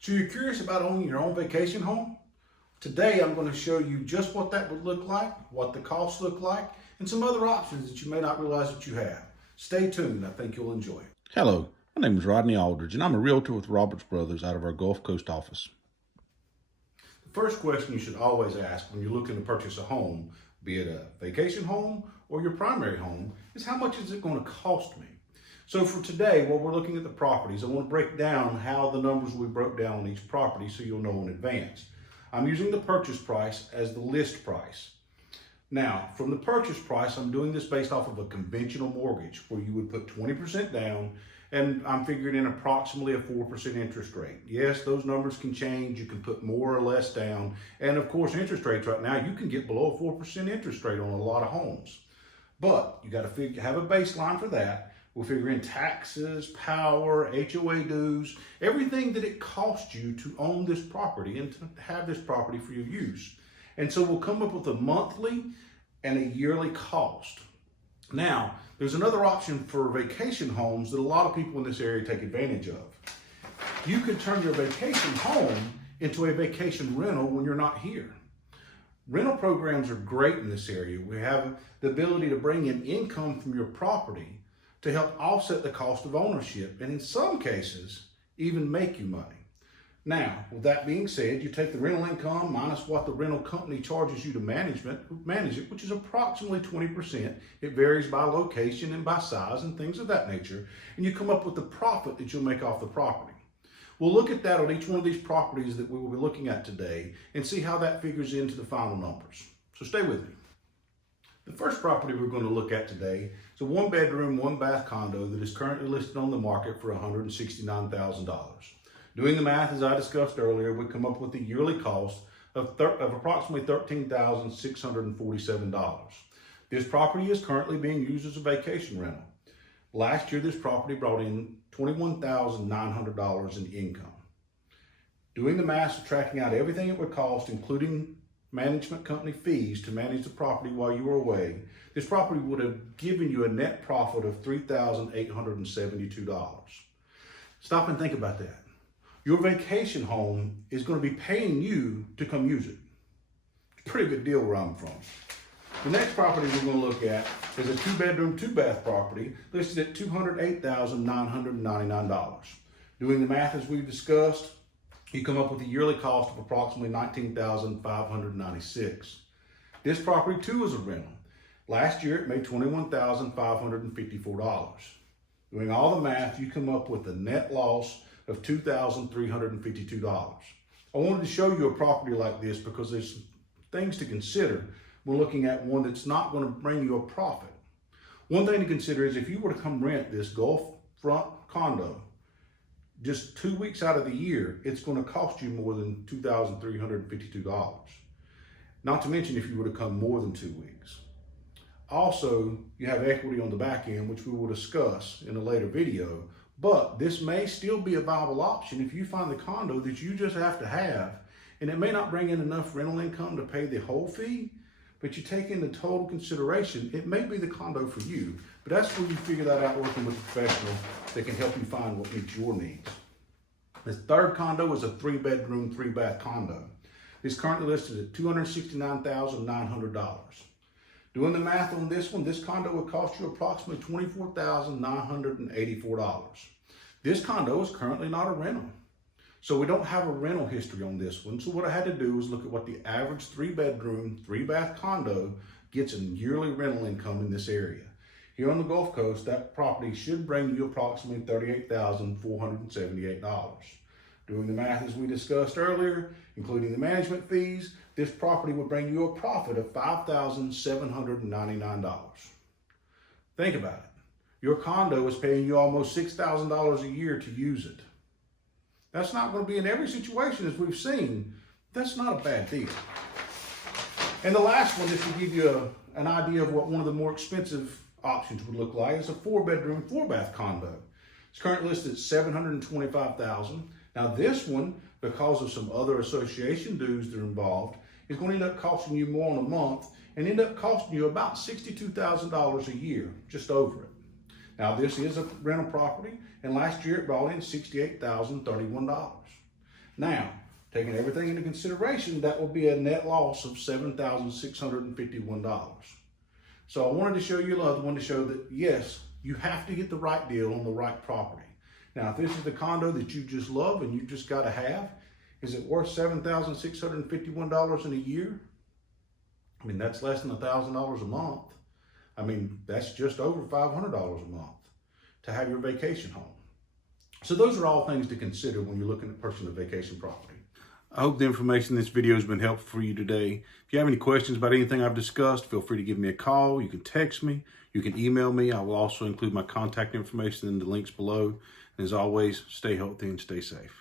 So you're curious about owning your own vacation home? Today I'm going to show you just what that would look like, what the costs look like, and some other options that you may not realize that you have. Stay tuned, I think you'll enjoy it. Hello, my name is Rodney Aldridge, and I'm a realtor with Roberts Brothers out of our Gulf Coast office. The first question you should always ask when you're looking to purchase a home, be it a vacation home or your primary home, is how much is it going to cost me? So for today, while we're looking at the properties, I want to break down how the numbers we broke down on each property so you'll know in advance. I'm using the purchase price as the list price. Now, from the purchase price, I'm doing this based off of a conventional mortgage where you would put 20% down, and I'm figuring in approximately a 4% interest rate. Yes, those numbers can change. You can put more or less down. And of course, interest rates right now, you can get below a 4% interest rate on a lot of homes. But you got to have a baseline for that. We'll figure in taxes, power, HOA dues, everything that it costs you to own this property and to have this property for your use. And so we'll come up with a monthly and a yearly cost. Now, there's another option for vacation homes that a lot of people in this area take advantage of. You can turn your vacation home into a vacation rental when you're not here. Rental programs are great in this area. We have the ability to bring in income from your property to help offset the cost of ownership, and in some cases, even make you money. Now, with that being said, you take the rental income minus what the rental company charges you to manage it, which is approximately 20%. It varies by location and by size and things of that nature, and you come up with the profit that you'll make off the property. We'll look at that on each one of these properties that we will be looking at today and see how that figures into the final numbers. So stay with me. The first property we're going to look at today is a 1-bedroom, 1-bath condo that is currently listed on the market for $169,000. Doing the math, as I discussed earlier, we come up with a yearly cost of approximately $13,647. This property is currently being used as a vacation rental. Last year, this property brought in $21,900 in income. Doing the math, subtracting out everything it would cost, including management company fees to manage the property while you were away, this property would have given you a net profit of $3,872. Stop and think about that. Your vacation home is going to be paying you to come use it. It's a pretty good deal where I'm from. The next property we're going to look at is a 2-bedroom, 2-bath property listed at $208,999. Doing the math as we've discussed, you come up with a yearly cost of approximately $19,596. This property too is a rental. Last year it made $21,554. Doing all the math, you come up with a net loss of $2,352. I wanted to show you a property like this because there's things to consider when looking at one that's not going to bring you a profit. One thing to consider is if you were to come rent this Gulf front condo, just 2 weeks out of the year, it's going to cost you more than $2,352. Not to mention if you were to come more than 2 weeks. Also, you have equity on the back end, which we will discuss in a later video, but this may still be a viable option if you find the condo that you just have to have, and it may not bring in enough rental income to pay the whole fee, but you take into total consideration, it may be the condo for you. But that's where you figure that out working with a professional that can help you find what meets your needs. The third condo is a 3-bedroom, 3-bath condo. It's currently listed at $269,900. Doing the math on this one, this condo would cost you approximately $24,984. This condo is currently not a rental. So we don't have a rental history on this one. So what I had to do was look at what the average 3-bedroom, 3-bath condo gets in yearly rental income in this area. Here on the Gulf Coast, that property should bring you approximately $38,478. Doing the math as we discussed earlier, including the management fees, this property would bring you a profit of $5,799. Think about it. Your condo is paying you almost $6,000 a year to use it. That's not going to be in every situation as we've seen. That's not a bad deal. And the last one, just to give you an idea of what one of the more expensive options would look like, is a 4-bedroom, 4-bath condo. It's currently listed at $725,000. Now this one, because of some other association dues that are involved, is going to end up costing you more in a month and end up costing you about $62,000 a year, just over it. Now this is a rental property, and last year it brought in $68,031. Now, taking everything into consideration, that will be a net loss of $7,651. So I wanted to show you another one to show that, yes, you have to get the right deal on the right property. Now, if this is the condo that you just love and you just got to have, is it worth $7,651 in a year? I mean, that's less than $1,000 a month. I mean, that's just over $500 a month to have your vacation home. So those are all things to consider when you're looking at purchasing a vacation property. I hope the information in this video has been helpful for you today. If you have any questions about anything I've discussed, feel free to give me a call. You can text me. You can email me. I will also include my contact information in the links below. And as always, stay healthy and stay safe.